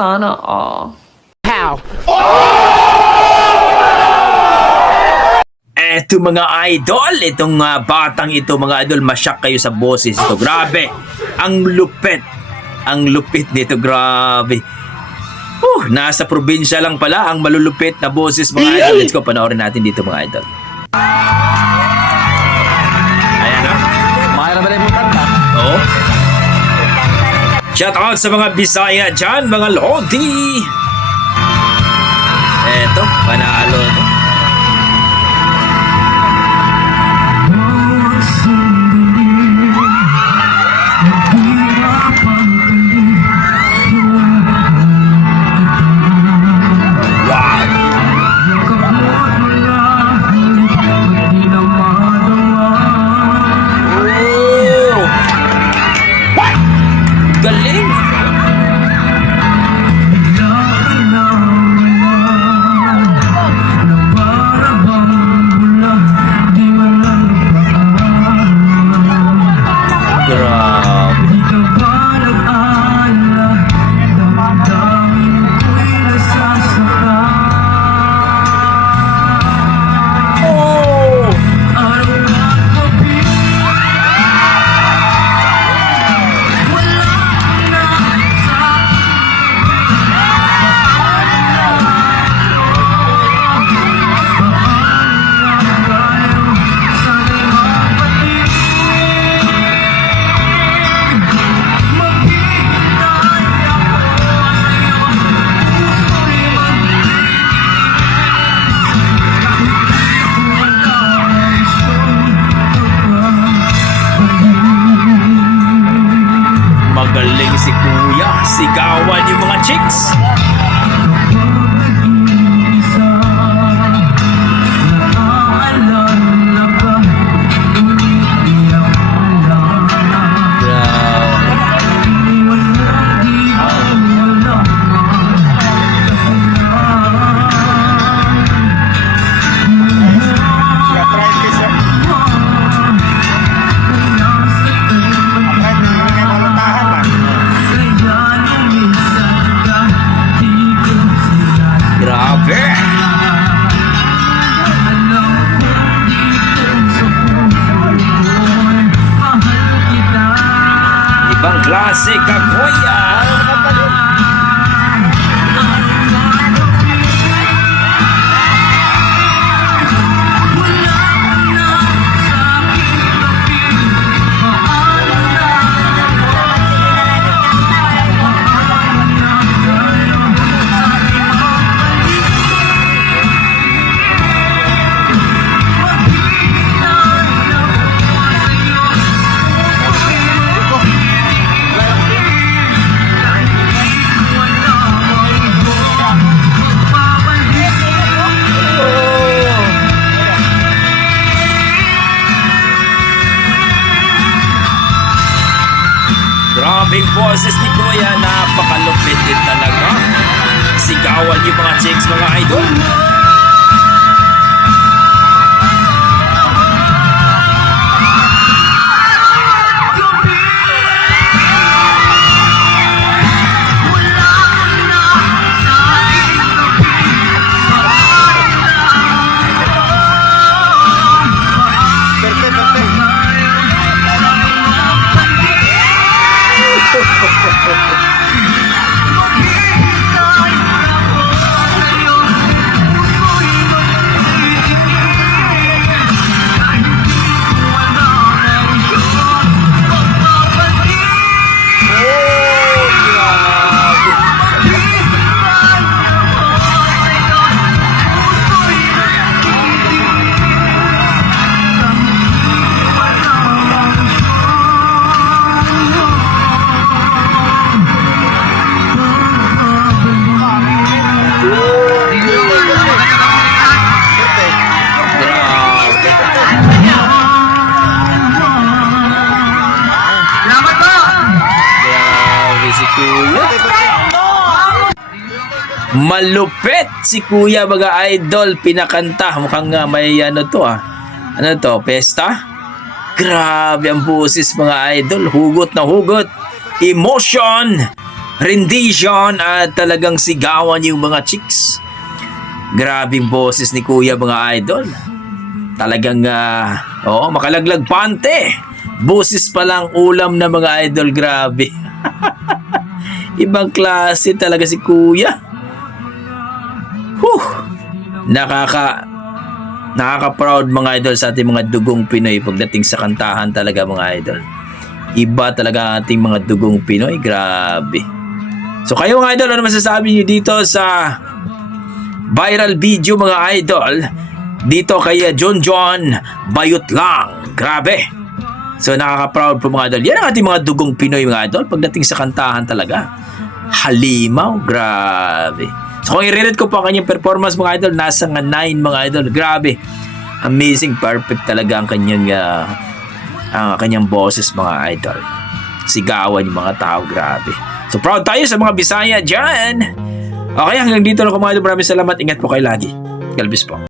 Sana all. How? Eto mga idol, itong batang ito mga idol, masyak kayo sa boses ito. Grabe, ang lupit. Ang lupit nito, grabe. Nasa probinsya lang pala ang malulupit na boses mga idol. Let's go, panoorin natin dito mga idol. Ayan o. Mahal na ba rin mo kanta? Oo. Shout out sa mga Bisaya dyan, mga Lodi. Eto, panalo to. Galing! Grabe. Magaling si Kuya, sigawan yung mga chicks. Grabe! Ibang klase ka, Kuya! Grabing boses ni Kuya, napakalupit din talaga. Sigawan yung mga chicks, mga idol. Malupit si Kuya mga idol, pinakanta. Mukhang may ano to Ano to, pesta? Grabe ang boses mga idol, hugot na hugot. Emotion! rendition at talagang sigawan yung mga chicks. Grabing boses ni Kuya mga idol. Talagang makalaglag pante. Boses pa lang ulam na mga idol, grabe. Ibang klase talaga si Kuya. Nakaka-proud mga idol sa ating mga dugong Pinoy pagdating sa kantahan talaga mga idol. Iba talaga ating mga dugong Pinoy, grabe. So kayo mga idol, ano masasabi niyo dito sa viral video mga idol? Dito kay John Bayot lang, grabe. So nakaka-proud po mga idol. Yan ang ating mga dugong Pinoy mga idol pagdating sa kantahan talaga. Halimaw, grabe. So kung i-rate ko po ang kanyang performance mga idol, nasa nga 9 mga idol. Grabe. Amazing, perfect talaga ang kanyang boses mga idol. Sigawan yung mga tao, grabe. So proud tayo sa mga Bisaya dyan. Okay, hanggang dito lang mga idol. Maraming salamat. Ingat po kayo lagi. God bless po.